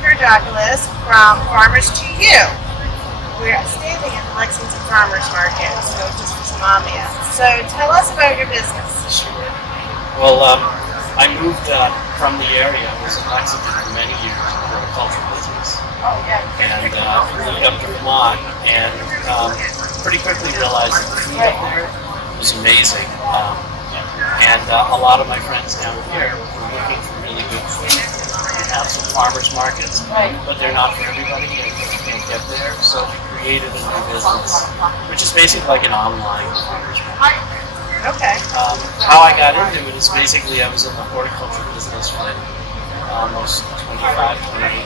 Greg Georgaklis from Farmers to You. We're standing at the Lexington Farmers Market, so just for some ambiance. So tell us about your business. Well, I moved from the area. I was in Lexington for many years in the horticultural business. Oh, yeah. And moved up to Vermont and pretty quickly realized that the food up there was amazing. And a lot of my friends down here were looking for really good food. We have some farmers markets, but they're not for everybody and you can't get there. So we created a new business, which is basically like an online farmers market. Okay. How I got into it is basically I was in the horticulture business for almost 28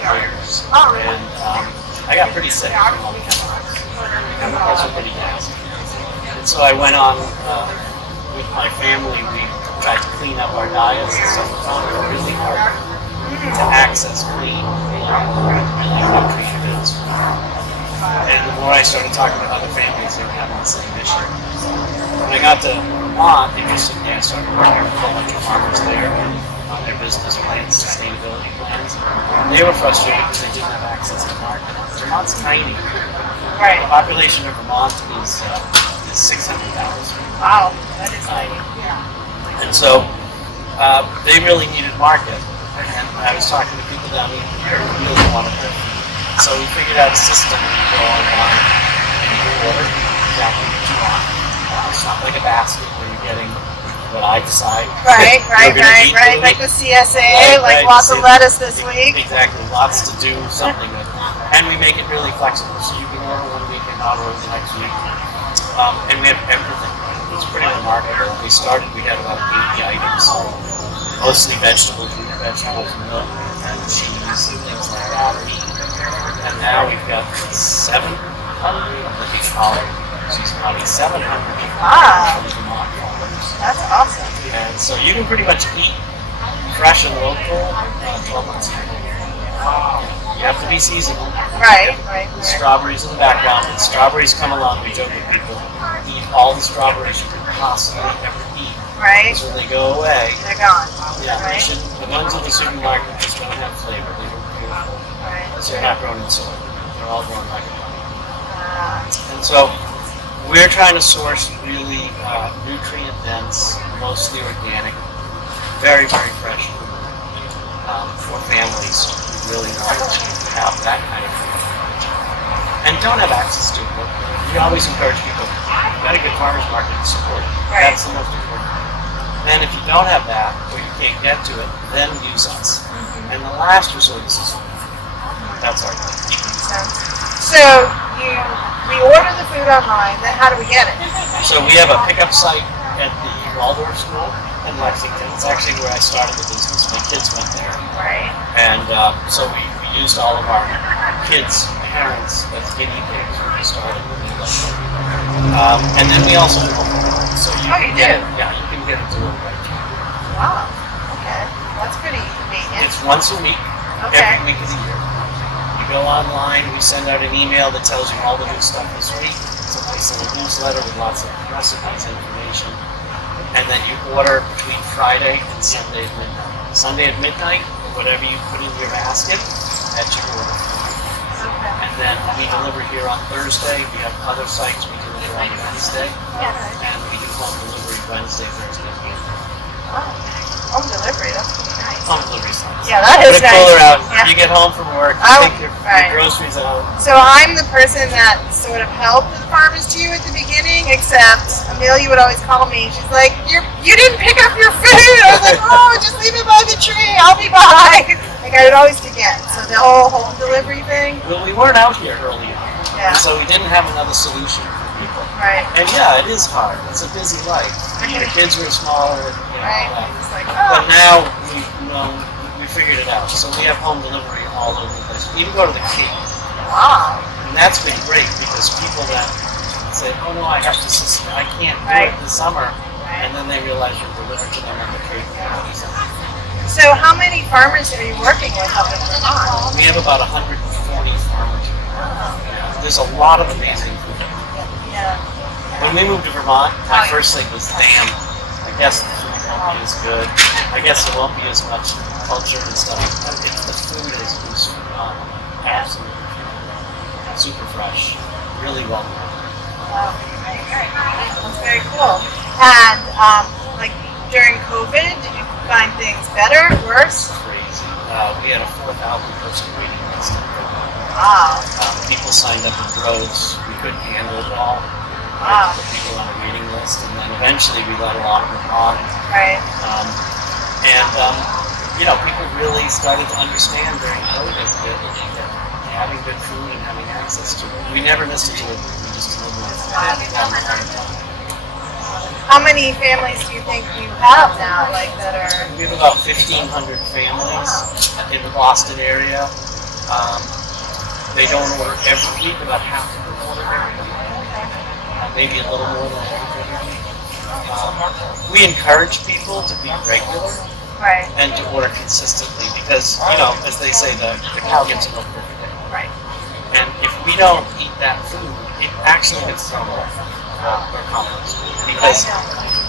years. And I got pretty sick from all the chemicals. Chemicals are pretty nasty. And so I went on with my family, we tried to clean up our diets and stuff. We found it really hard to access clean, really nutrient-dense food. And the more I started talking to other families, they were having the same issue. When I got to Vermont, interestingly, I started working with a whole bunch of farmers there on their business plans, sustainability plans. And they were frustrated because they didn't have access to the market. Vermont's tiny. Right. The population of Vermont is 600,000. Wow, that is tiny. And so they really needed market. And I was talking to people down here who really wanted their food. So we figured out a system where you go online and you order exactly what you want. It's not like a basket where you're getting what I decide. Right. Like the CSA, lots of lettuce this week. Exactly, lots to do something with. And we make it really flexible, so you can order one week and not order the next week. And we have everything. It's pretty remarkable. When we started, we had about 80 items, mostly vegetables, root vegetables, milk, and cheese, and things like that. And now we've got 700, what we call it, probably 700 from Vermont farmers. That's awesome. And so you can pretty much eat fresh and local 12 months a year. You have to be seasonal. Right. Strawberries in the background. When strawberries come along, we joke with people, eat all the strawberries you can possibly ever eat. Right. Because when they go away, they're gone. Yeah, Right. the ones in the supermarket just don't have flavor. They look beautiful. Right. Because they're not grown in soil. They're all grown like a And so we're trying to source really nutrient-dense, mostly organic, very, very fresh food for families who really want to have that kind of food and don't have access to it. We always encourage people, you've got a good farmers market to support it. Right. That's the most important. Then if you don't have that, or you can't get to it, then use us. And the last resort is this. That's our goal. So we order the food online, then how do we get it? So we have a pickup site at the Waldorf School in Lexington. It's actually where I started the business. My kids went there. Right. And so we used all of our kids' parents as guinea pigs when we started. And then we also do home delivery. So you can get it. Yeah, you can get it delivered right to you. Wow. Okay. That's pretty convenient. It's once a week. Okay. Every week of the year. You go online. We send out an email that tells you all the new stuff this week. So we send a newsletter with lots of recipes and information. And then you order between Friday and Sunday at midnight. Sunday at midnight, whatever you put in your basket, that's your order. Okay. And then we deliver here on Thursday. We have other sites we deliver on Wednesday. And we do home delivery Wednesday, Thursday. Wow. Home delivery, that's pretty nice. Home delivery sites. Yeah, that is Put a nice. cooler out. Yeah. You get home from work, you take your groceries out. So I'm the person that sort of helped the Farmers to You at the beginning, except Amelia would always call me. She's like, you didn't pick up your food. I was like, oh, just leave it by the tree. I'll be by. Like I would always forget. So the whole home delivery thing. Well, we weren't out here early on. Yeah. So we didn't have another solution for people. Right. And yeah, it is hard. It's a busy life. The kids were smaller, Right. all that. It's like, But now we figured it out. So we have home delivery all over the place. We even go to the Cape. wow. And that's been great because people that say, oh no, I can't do it this summer. And then they realize you're delivered to them on the Cape. So how many farmers are you working with up in Vermont? We have about 140 farmers. There's a lot of amazing food. Yeah. When we moved to Vermont, my first thing was, damn, I guess the food won't be as good. I guess there won't be as much culture and stuff. The food is phenomenal. absolutely super fresh, really well done. That's very cool. And like during COVID, did you find things better, worse? Crazy. We had a 4,000 person waiting list. Wow. People signed up in droves. We couldn't handle it all. We Wow. had to put people on a waiting list, and then eventually we let a lot of them on. Right. People really started to understand during COVID that having good food and having access to it. We never missed a delivery. We just delivered. How many families do you think you have now, like that are? We have about 1,500 families in the Boston area. They don't order every week, about half of them order every week. Maybe a little more than every week. We encourage people to be regular. Right. And to order consistently because, as they say, the cow gets milk every day. Right. And if we don't eat that food, it actually gets thrown away or compost because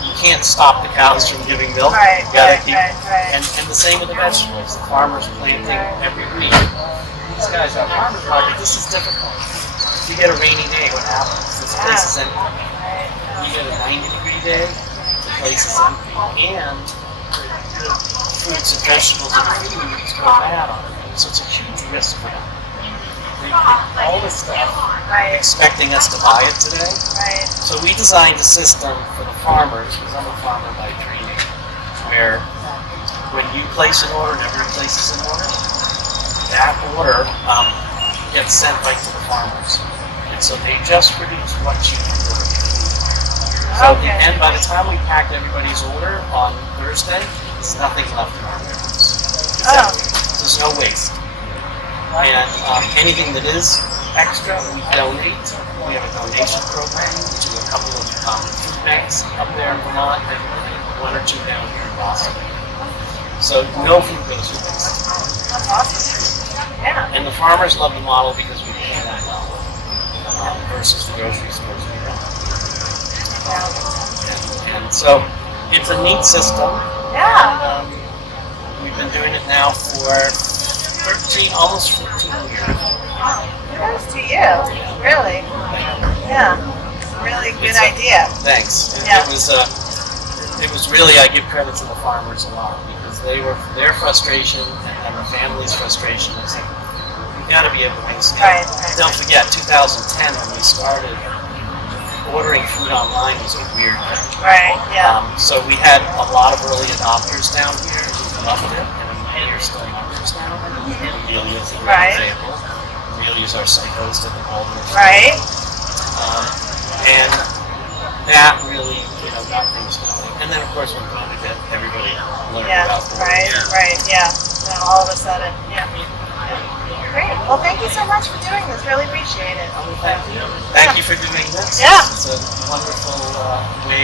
you can't stop the cows from giving milk. Right. You gotta keep, Right. And the same with the vegetables. The farmers planting every week. These guys at farmers market, this is difficult. If you get a rainy day, what happens? This place is empty. You get a 90-degree day, the place is empty, and fruits and vegetables and foods go bad on it. So it's a huge risk for them. They put all this stuff expecting us to buy it today. Right. So we designed a system for the farmers, because I'm a farmer by training, where when you place an order and everyone places an order, that order gets sent right to the farmers. And so they just produce what you order. So and by the time we packed everybody's order on Thursday, there's nothing left in our warehouse. There's no waste. And anything that is extra, we donate. We have a donation program to a couple of food banks up there in Vermont and one or two down here in Boston. So no food goes to waste. That's awesome. Yeah. And the farmers love the model because we pay them well versus the grocery stores we run. And so it's a neat system. Yeah. We've been doing it now for almost 14 years. Kudos to you. Really. Yeah. Really good idea. Thanks. Yeah. It was really, I give credit to the farmers a lot because their frustration and the family's frustration is that we've got to be able to make stuff. Right. Don't forget, 2010 when we started, ordering food online was a weird thing. Right. Yeah. So we had a lot of early adopters down here who loved it, and many are still members now. And Amelia's a great example. Amelia's our site host at the Golden. Right. And that really, got things going. And then of course when COVID hit, everybody learned about the Right. Yeah. And all of a sudden, yeah. Great. Well, thank you so much for doing this. Really appreciate it. Thank you for doing this. Yeah. It's a wonderful way